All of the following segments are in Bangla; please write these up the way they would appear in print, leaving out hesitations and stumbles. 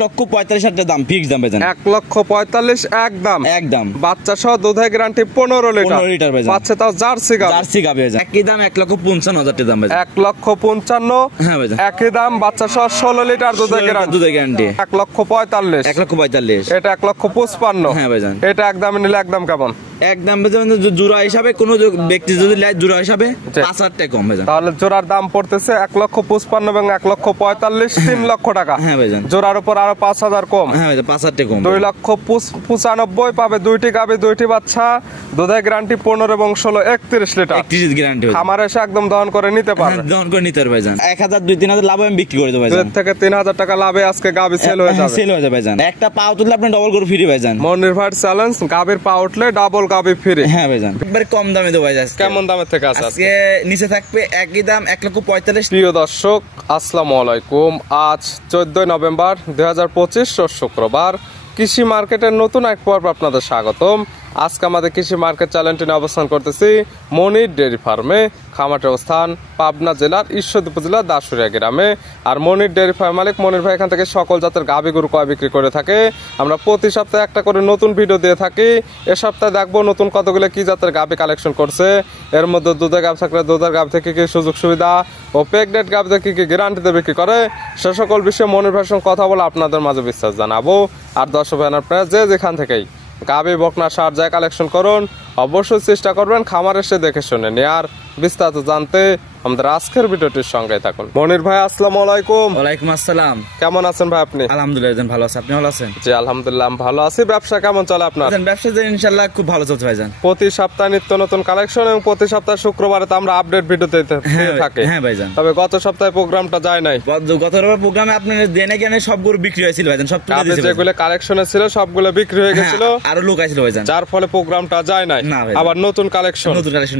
1,45,000 দাম, ফিক্স দাম ভাইজান। 1,45,000 একদম। বাচ্চা সহ দুধের গ্যারান্টি 15 লিটার ভাইজান। বাচ্চা তাও জার্সি গাবে ভাইজান। একই দাম 1,55,000 দাম ভাইজান। 1,55,000 হ্যাঁ ভাইজান। একই দাম, বাচ্চা সহ 16 লিটার দুধের গ্যারান্টি। 1,45,000 এটা 1,55,000। হ্যাঁ ভাইজান। এটা একদম নিলে একদম কেমন? একদম জোড়া হিসাবে কোন ব্যক্তি যদি নেয় জোড়া হিসাবে 5,000 টাকা কম ভাইজান। তাহলে জোড়ার দাম পড়তেছে 1,55,000 এবং 1,45,000, 3 লক্ষ টাকা। হ্যাঁ ভাইজান। জোড়ার উপর আরো 5,000 কম। হ্যাঁ ভাইজান, 5,000 টাকা কম। 2,95,000 পাবে। দুইটি গাভী, দুইটি বাচ্চা, দুধের গ্যারান্টি 15 এবং 16, 31 লিটার। 31 গ্যারান্টি। আমার এসে একদম দহন করে নিতে পারবে। দহন করে নিতে পারবে ভাইজান। 1,000 2-3,000 লাভ আমি বিক্রি করে দেব ভাইজান। 2 থেকে 3,000 টাকা লাভে আজকে গাভী সেল হয়ে যাবে ভাইজান। একটা পাও তুললে আপনি ডবল করে ফ্রি ভাইজান। মনির ভাই চ্যালেঞ্জ, গাভীর পা উঠলে ডাবল গাভী ফ্রি। হ্যাঁ ভাইজান, একবারে কম দামে দেব ভাইজান। কেমন দামের থেকে আছে আজকে? নিচে থাকবে একই দাম 1,45,000। প্রিয় দর্শক আসসালামু আলাইকুম। আজ 14 নভেম্বর 2025 শুক্রবার। কৃষি মার্কেটের নতুন এক পর্ব আপনাদের স্বাগতম। আজকে আমাদের কৃষি মার্কেট চ্যানেলটি নিয়ে অবস্থান করতেছি মনির ডেয়ারি ফার্মে। খামারের অবস্থান পাবনা জেলার ঈশ্বরদী উপজেলার দাসুরিয়া গ্রামে। আর মনির ডেয়ারি ফার্ম মালিক মনির ভাই এখান থেকে সকল জাতের গাভী গরু ক্রয় বিক্রি করে থাকে। আমরা প্রতি সপ্তাহে একটা করে নতুন ভিডিও দিয়ে থাকি। এ সপ্তাহে দেখবো নতুন কতগুলো কি জাতের গাভী কালেকশন করছে। এর মধ্যে দুধের গাভী থাকলে দুধের গাভী থেকে কি সুযোগ সুবিধা ও প্রেগনেন্ট গাভী থেকে কি গ্যারান্টিতে বিক্রি করে, সে সকল বিষয়ে মনির ভাইয়ের সঙ্গে কথা বলে আপনাদের মাঝে বিশ্বাস জানাবো। আর দর্শক ভাই আপনারা যে যেখান থেকেই গাভী বকনা সার যায় কালেকশন করুন, অবশ্যই চেষ্টা করবেন খামার এসে দেখে শুনে নেয়ার। বিস্তারিত জানতে আমাদের আজকের ভিডিওটির সঙ্গে থাকুন। মনির ভাই আসসালামু আলাইকুম। ওয়ালাইকুম আসসালাম। কেমন আছেন ভাই আপনি? আলহামদুলিল্লাহ ভালো আছি, আপনি ভালো আছেন? জি আলহামদুলিল্লাহ আমি ভালো আছি। ব্যবসা কেমন চলে আপনার? ব্যবসা ইনশাআল্লাহ খুব ভালো চলছে ভাইজান। প্রতি সপ্তাহে নিত্য নতুন কালেকশন এবং প্রতি সপ্তাহে শুক্রবারে তো আমরা আপডেট ভিডিও দিতে থাকি। হ্যাঁ ভাইজান। তবে গত সপ্তাহে প্রোগ্রামটা যায় নাই। গত প্রোগ্রামে আপনি দেনে কেন সবগুলো বিক্রি হয়েছিল ভাইজান, সব তুলে দিয়েছেন। যেগুলো কালেকশনে ছিল সবগুলো বিক্রি হয়ে গেছিল, আরো লোক আইছিল ভাইজান, যার ফলে প্রোগ্রামটা যায় নাই। আবার নতুন কালেকশন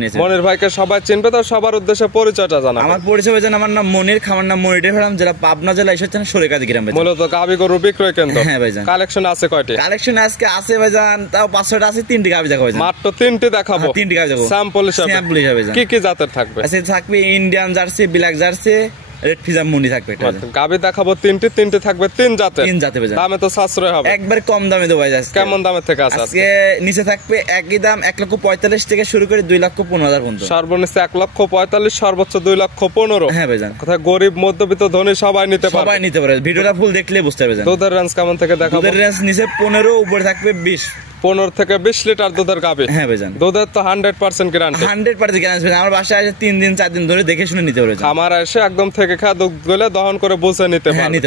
নিয়েছে। মনির ভাইকে সবাই চিনবে, তো সবার উদ্দেশ্যে পরিচয়টা জানাবেন। আমার পরিচয় ভাইজান, আমার নাম মনির, খামার নাম মনির ডেয়ারি ফার্ম, জেলা পাবনা জেলা ঈশ্বরদী সরেকাদি গ্রাম। মূলত গাভী গরু বিক্রয় কেন্দ্র। হ্যাঁ ভাইজান। কালেকশন আছে কয়টি? কালেকশন আজকে আছে ভাইজান তাও 500টা আছে। 3টি গাভী দেখাবো ভাইজান। মাত্র 3টি দেখাবো। 3টি গাভী দেখাবো স্যাম্পল হিসাবে ভাইজান। কি কি জাতের থাকবে? আচ্ছা থাকবে Indian jersey, black jersey, red ফিজাম মুন্ডি থাকবে। গাভী দেখাবো 3টি থাকবে 3 জাতের। ভাইজান। দামে তো সাশ্রয় হবে, একবারে কম দামে দেবো ভাইজান। কেমন দামের থেকে আছে আজকে? নিচে থাকবে একই দাম 1,45,000 থেকে শুরু করে 2,15,000 পর্যন্ত। সর্বনিম্ন 1,45,000, সর্বোচ্চ 2,15,000। হ্যাঁ ভাইজান। কোথায় গরিব মধ্যবিত্ত ধনী সবাই নিতে পারে। ভিডিওটা ফুল দেখলে বুঝতে পারবেন। দুধের রেঞ্জ কেমন থেকে দেখাবো? দুধের রেঞ্জ নিচে 15, উপরে থাকবে 20। 15 থেকে 20 লিটার দুধের গাভী। হ্যাঁ ভাইজান। দুধের তো 100% গ্যারান্টি। 100% গ্যারান্টি। আমার বাসায় আসে 3 দিন 4 দিন ধরে দেখে শুনে নিতে পারবে। আমার এসে একদম থেকে খা দুধ গুলো দহন করে বুঝে নিতে পারবে।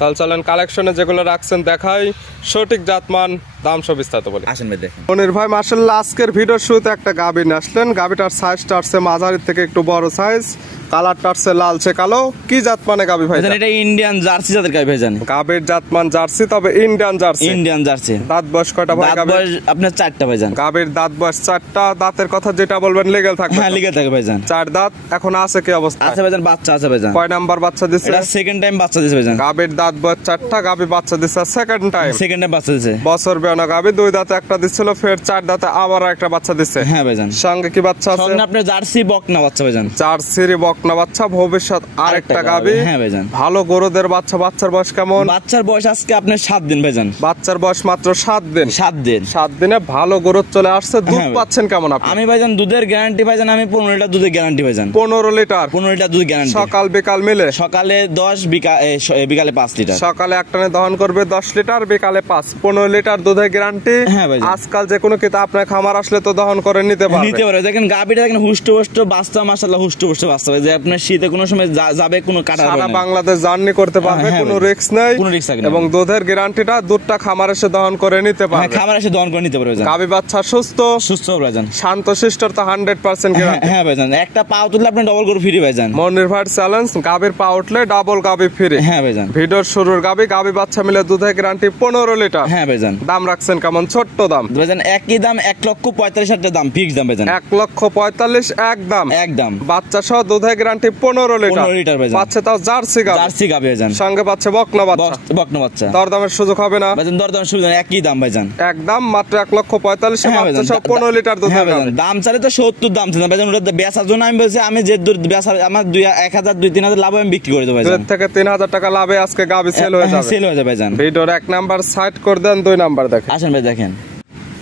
তাহলে চলেন কালেকশনে যেগুলো রাখছেন দেখাই, সঠিক জাতমান দাম সব বিস্তারিত বলি। আসেন ভাই দেখেন। মনির ভাই মাশাআল্লাহ আজকের ভিডিওর শুরুতে একটা গাভী নিয়ে আসলেন। গাভীটার সাইজটা আছে মাঝারি থেকে একটু বড় সাইজ, কালারটা আছে লালচে কালো। কি জাত মানে গাভী ভাই? এটা ইন্ডিয়ান জার্সি জাতের গাভী ভাইজান। গাভীর জাতমান জার্সি, তবে ইন্ডিয়ান জার্সি। Indian jersey. দাঁত বয়স কয়টা ভাই? দাঁত বয়স আপনার 4টা ভাইজান। গাভীর দাঁত বয়স 4টা। দাঁতের কথা যেটা বলবেন লিগ্যাল থাকবে? হ্যাঁ লিগ্যাল থাকবে ভাইজান। 4 দাঁত। এখন আছে কি অবস্থা? আছে ভাইজান, বাচ্চা আছে ভাইজান। কয় নাম্বার বাচ্চা দিছে? এটা সেকেন্ড টাইম বাচ্চা দিছে ভাইজান। গাভীর দাঁত বয়স 4টা, গাভী বাচ্চা দিছে সেকেন্ড টাইম। সেকেন্ড টাইম বাচ্চা দিছে। বছর বেয়ানো গাভী, 2 দাঁতে একটা দিছিল, ফের 4 দাঁতে আবার একটা বাচ্চা দিছে। হ্যাঁ ভাইজান। সঙ্গে কি বাচ্চা আছে? সঙ্গে আপনার জার্সি বকনা বাচ্চা ভাইজান। জার্সির বকনা বাচ্চা, ভবিষ্যৎ আরেকটা গাভী। হ্যাঁ ভাইজান। ভালো গরুদের বাচ্চা। বাচ্চার বয়স কেমন? বাচ্চার বয়স আজকে আপনার 7 দিন ভাইজান। বাচ্চার বয়স মাত্র 7 দিন। 7 দিন। 7 দিনে ভালো গরু চলে আসছে। দুধ পাচ্ছেন কেমন আপনি? আমি ভাইজান দুধের গ্যারান্টি ভাইজান, আমি 15 লিটার দুধের গ্যারান্টি ভাইজান। 15 লিটার? 15 লিটার দুধ গ্যারান্টি। সকাল বিকাল মিলে? সকালে 10, বিকালে 5 লিটার। সকালে একটানে দহন করবে 10 লিটার, বিকালে 5। 15 লিটার দুধের গ্যারান্টি। হ্যাঁ ভাইজান। আজকাল যে কোনো কিতা আপনার খামার আসলে তো দহন করে নিতে পারবে। দেখেন গাভীটা দেখেন হুষ্ট বাচ্চা, মাশাআল্লাহ হুষ্ট বাচ্চা। যে আপনার শীতে কোনো সময় যাবে কোনো কাটা হবে না। সারা বাংলাদেশ জার্নি করতে পারবে, কোনো রিস্ক নাই। এবং দুধের গ্যারান্টিটা, দুধটা খামার এসে দহন করে নিতে পারবে। হ্যাঁ খামার এসে দহন করে নিতে পারবে। গাভী বাচ্চা সুস্থ ভাইজান। শান্ত শিষ্ট, তো 100% গ্যারান্টি। হ্যাঁ ভাইজান। একটা পা তুললে আপনি ডবল করে ফ্রি ভাইজান। মনির ভাই চ্যালেঞ্জ, গাভীর পা উঠলে ডাবল গাভী ফ্রি। হ্যাঁ ভাইজান। ভিডিওর শুরুর গাভী বাচ্চা মিলে দুধের গ্যারান্টি 15 লিটার। হ্যাঁ ভাইজান। দাম রাখছেন কেমন? ছোট্ট দাম ভাইজান একই দাম 1,45,000 দাম, ফিক্স দাম ভাইজান। 1,45,000 একদম। একদম বাচ্চা সহ দুধের গ্যারান্টি 15 লিটার। 15 লিটার ভাইজান। পাচ্ছে তাও জার্সি গাভী। জার্সি গাভী ভাইজান। সঙ্গে পাচ্ছে বকনা বাচ্চা। বকনা বাচ্চা। দরদামের সুযোগ হবে না ভাইজান, দরদাম সুবিধা নেই, একই দাম ভাইজান। একদম মাত্র 1,45,000 হ্যাঁ বাচ্চা ভাইজান, সহ 15 লিটার দুধ। হ্যাঁ ভাইজান, দাম চালে তো 70 দাম ছিল ভাইজান, ওটা বেচার জন্য আমি বলছি আমি যে দুধ বেচা আমার 1,000 2-3,000 লাভ আমি বিক্রি করে দেবো ভাইজান। 2 থেকে 3,000 টাকা লাভে আজকে গাভী সেল হয়ে যাবে। সেল হয়ে যাবে ভাইজান। ভিডিওর 1 নাম্বার সাইড করে দেন, 2 নাম্বার দেখেন। আসেন ভাই দেখেন।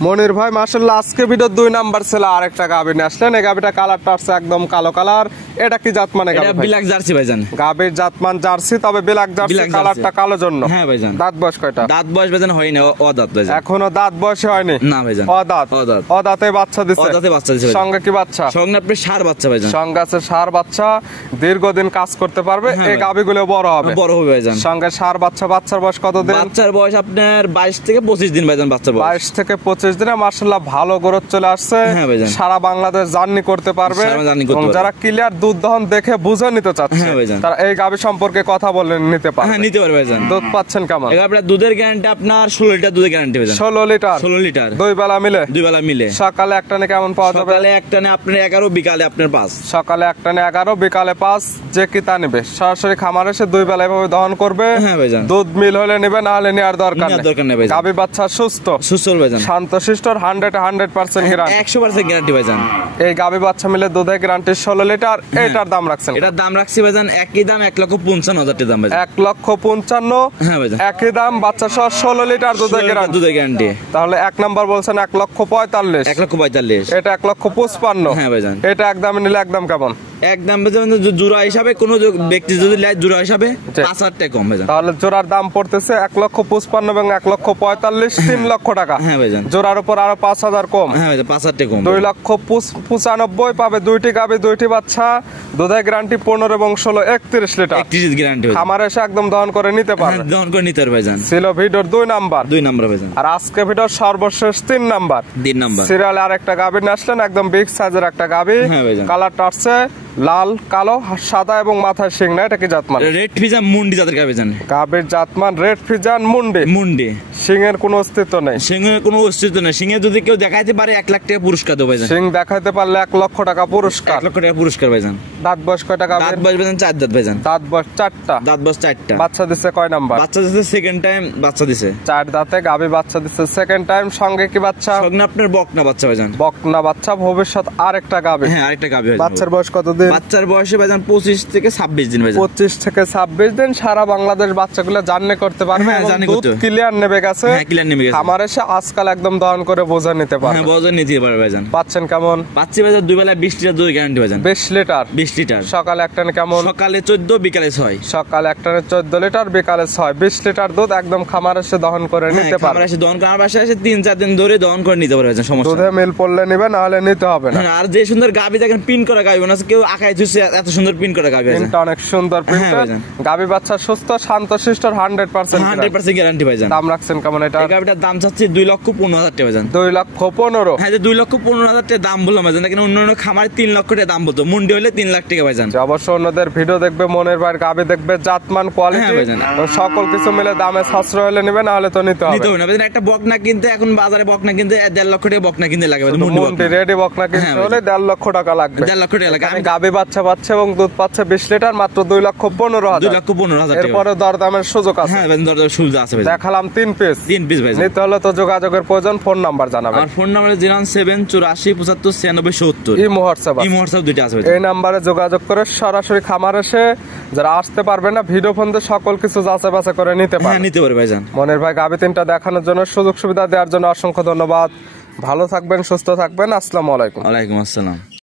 মনির ভাই মাশাআল্লাহ আজকে ভিডিও 2 নাম্বার ছিল আরেকটা গাভী নিয়ে আসলেন। এই গাভীটা কালারটা আছে একদম কালো কালার। এটা কি জাতমানের গাভী এটা ভাই? ব্ল্যাক জার্সি ভাইজান। গাভীর জাতমান জার্সি, তবে ব্ল্যাক জার্সি, ব্ল্যাক জার্সি। কালারটা কালো জন্য। হ্যাঁ ভাইজান। দাঁত বয়স কয়টা? দাঁত বয়স ভাইজান হয়নি, ও দাঁত ভাইজান। এখনো দাঁত বয়স হয়নি? না ভাইজান। অদাঁত। অদাঁত। অদাঁতে বাচ্চা দিছে। অদাঁতে বাচ্চা দিছে ভাইজান। সঙ্গে কি বাচ্চা? সঙ্গে আপনি ষাঁড় বাচ্চা ভাইজান। সঙ্গে আছে ষাঁড় বাচ্চা, দীর্ঘদিন কাজ করতে পারবে। হ্যাঁ এই ভাই। গাভীগুলো বড় হবে। বড় হবে ভাইজান। সঙ্গে ষাঁড় বাচ্চা, বাচ্চার বয়স কত দিন? বাচ্চার বয়স আপনার 22 থেকে 25 দিন ভাইজান, বাচ্চার বয়স। 22 থেকে 25 দিনে মাশাআল্লাহ ভালো গ্রোথ চলে আসছে। হ্যাঁ ভাইজান। সারা বাংলাদেশ জার্নি করতে পারবে। সারা জার্নি করতে এবং পারবে। যারা ক্লিয়ার দুধ দহন দেখে বুঝে নিতে চাচ্ছে, হ্যাঁ ভাইজান। তারা এই গাভী সম্পর্কে কথা বলে নিতে পারবে। হ্যাঁ নিতে পারবে ভাইজান। দুধ পাচ্ছেন কেমন? এবার আপনার দুধের গ্যারান্টি আপনার 16 লিটার দুধের গ্যারান্টি ভাইজান। 16 লিটার। 16 লিটার। 2 বেলা মিলে? 2 বেলা মিলে। সকালে একটানে কেমন পাওয়া যাবে? সকালে একটানে আপনার 11, বিকালে আপনার 5। সকালে একটানে 11, বিকালে 5। যে কি তা নিবে সরাসরি খামারে এসে 2 বেলা এভাবে দহন করবে। হ্যাঁ ভাইজান। দুধ মিল হলে নিবে, না হলে নেওয়ার দরকার নেওয়ার নেই। দরকার নেই ভাইজান। গাভী বাচ্চা সুস্থ সুস্থ ভাইজান। শান্তশিষ্ট, 100% গ্যারান্টি। 100% গ্যারান্টি ভাইজান। এই গাভী বাচ্চা মিলে দুধের গ্যারান্টি 16 লিটার। এটার দাম রাখছেন? এটার দাম রাখছি ভাইজান একই দাম 1,55,000 টাকা দাম ভাইজান। 1,55,000। হ্যাঁ ভাইজান। একই দাম, বাচ্চা সহ 16 লিটার দুধের গ্যারান্টি। দুধের গ্যারান্টি। তাহলে 1 নাম্বার বলছেন 1,45,000। 1,45,000। এটা 1,55,000। হ্যাঁ ভাইজান। এটা একদম নিলে একদম কেমন? একদম ভাইজান জোড়া হিসাবে কোন ব্যক্তি যদি নেয় জোড়া হিসাবে 5,000 টাকা কম ভাইজান। তাহলে জোড়ার দাম পড়তেছে 1,55,000 এবং 1,45,000, 3 লক্ষ টাকা। হ্যাঁ ভাইজান। জোড়ার উপর আরো 5,000 কম। হ্যাঁ ভাইজান, 5,000 টাকা কম। 2,95,000 পাবে। 2টি গাভী, 2টি বাচ্চা, দুধের গ্যারান্টি 15 এবং 16, 31 লিটার। 31 গ্যারান্টি ভাইজান। খামার এসে একদম দহন করে নিতে হ্যাঁ পারবে। দহন করে নিতে পারবে ভাইজান। ছিল ভিডিওর 2 নাম্বার। 2 নম্বর ভাইজান। আর আজকে ভিডিওর সর্বশেষ 3 নাম্বার। 3 নম্বর। সিরিয়ালে আরেকটা গাভী নিয়ে আসলেন, একদম বিগ সাইজের একটা গাভী। হ্যাঁ ভাইজান। কালারটা আসছে লাল, কালো, সাদা এবং মাথায় শিং না। এটা কি জাতমান? রেড ফিজা মুন্ডি জাতের গাভী ভাইজান। গাভীর জাতমান রেড ফিজান মুন্ডি। মুন্ডি। সিংয়ের কোনো অস্তিত্ব নেই। সিংহে কোনো অস্তিত্ব নেই। সিংহে যদি কেউ দেখাইতে পারে 1 লাখ টাকা পুরস্কার দেবো ভাইজান। সিং দেখাইতে পারলে 1 লক্ষ টাকা পুরস্কার। 1 লক্ষ টাকা পুরস্কার ভাইজান। দাঁত বয়স কয়টা দাঁত গাভীর? বয়স ভাইজান 4 দাঁত ভাইজান। দাঁত বয়স 4টা। দাঁত বয়স 4টা। বাচ্চা দিচ্ছে কয় নাম্বার? বাচ্চা দিছে সেকেন্ড টাইম বাচ্চা দিছে। 4 দাঁতে গাভী বাচ্চা দিচ্ছে সেকেন্ড টাইম। সঙ্গে কি বাচ্চা? সঙ্গে আপনার বকনা বাচ্চা ভাইজান। বকনা বাচ্চা, ভবিষ্যৎ আরেকটা গাভী। হ্যাঁ আরেকটা গাভী ভাইজান। বাচ্চার বয়স কতদিন? বাচ্চার বয়সে ভাইজান 25 থেকে 26 দিন ভাইজান। 25 থেকে 26 দিন। সারা বাংলাদেশ বাচ্চাগুলো জার্নি করতে পারবে। হ্যাঁ, এবং জার্নি দুধ করতে পারবে। ক্লিয়ার নেবে গেছে। হ্যাঁ ক্লিয়ার নেমে গেছে। খামার এসে আজকাল একদম দহন করে বোঝা নিতে হ্যাঁ পারবে। বজন নিতে পারবে ভাইজান। পাচ্ছেন কেমন? পাচ্ছি ভাইজান 2 বেলা 20 লিটার দুধ গ্যারান্টি ভাইজান। 20 লিটার। 20 লিটার। সকালে একটানে কেমন? সকালে 14, বিকালে 6। সকালে একটানে 14 লিটার, বিকালে 6। 20 লিটার দুধ একদম খামার এসে দহন করে নিতে খামার পারবে। এসে দহন করে আমার বাসায় এসে 3-4 দিন ধরে দহন করে নিতে পারবে ভাইজান, সমস্যা দুধে মিল পড়লে নিবে, না হলে নিতে হবে না। নেই। আর যে সুন্দর গাভী দেখেন পিন করা গাভী মনে হচ্ছে কেউ আঁকায় ধুচ্ছে, এত সুন্দর পিন করা গাভী ভাইজান। প্রিন্টটা অনেক সুন্দর হ্যাঁ প্রিন্টার। ভাইজান। গাভী বাচ্চা সুস্থ, শান্তশিষ্ট, 100% 100% গ্যারান্টি ভাইজান। দাম রাখছেন কেমন এটা? এই গাভীটার দাম চাচ্ছি 2,15,000 টাকা ভাইজান। 2,15,000। হ্যাঁ যে 2,15,000 টাকা দাম বললাম ভাইজান, কিন্তু অন্যান্য খামারে 3 লক্ষ টাকা দাম বলতো, মুন্ডি হলে 3 লাখ টাকা ভাইজান। অবশ্য অন্যদের ভিডিও দেখবে, মনের ভাইয়ের গাভী দেখবে, জাতমান, হ্যাঁ কোয়ালিটি, ভাইজান। সকল কিছু মিলে দামে সাশ্রয় হলে নিবে, না হলে তো নিতে হবে। নিতে হবে না ভাইজান। একটা বকনা কিনতে এখন বাজারে বকনা কিনতে 1.5 লক্ষ টাকা বকনা কিনতে লাগে ভাইজান। মুন্ডি মুন্ডি রেডি বকনা কিনতে হ্যাঁ হলে 1.5 লক্ষ টাকা লাগবে। 1.5 লক্ষ টাকা লাগে। এখানে গাভী বাচ্চা পাচ্ছে এবং দুধ পাচ্ছে 20 লিটার, মাত্র 2,15,000। 2,15,000 টাকা। এরপরে দরদামের সুযোগ আছে। হ্যাঁ ভাইজান, দরদাম সুবিধা আছে ভাইজান। দেখালাম 3 পিস। 3 পিস ভাইজান। নিতে হলে তো যোগাযোগের প্রয়োজন। ফোন নাম্বার জানাবেন। আমার ফোন নাম্বার 09784759670। এই মুহূর্তে এই হোয়াটসঅ্যাপ দুইটা আছে ভাইজান। এই নাম্বারে যোগাযোগ করে সরাসরি খামার এসে যারা আসতে পারবে না, ভিডিও ফোন দিয়ে সকল কিছু যাচাই বাছাই করে নিতে হ্যাঁ পারবে। নিতে পারবে ভাইজান। মনের ভাই গাভী 3টা দেখানোর জন্য, সুযোগ সুবিধা দেওয়ার জন্য অসংখ্য ধন্যবাদ। ভালো থাকবেন, সুস্থ থাকবেন। আসসালামু আলাইকুম। ওয়ালাইকুম আসসালাম।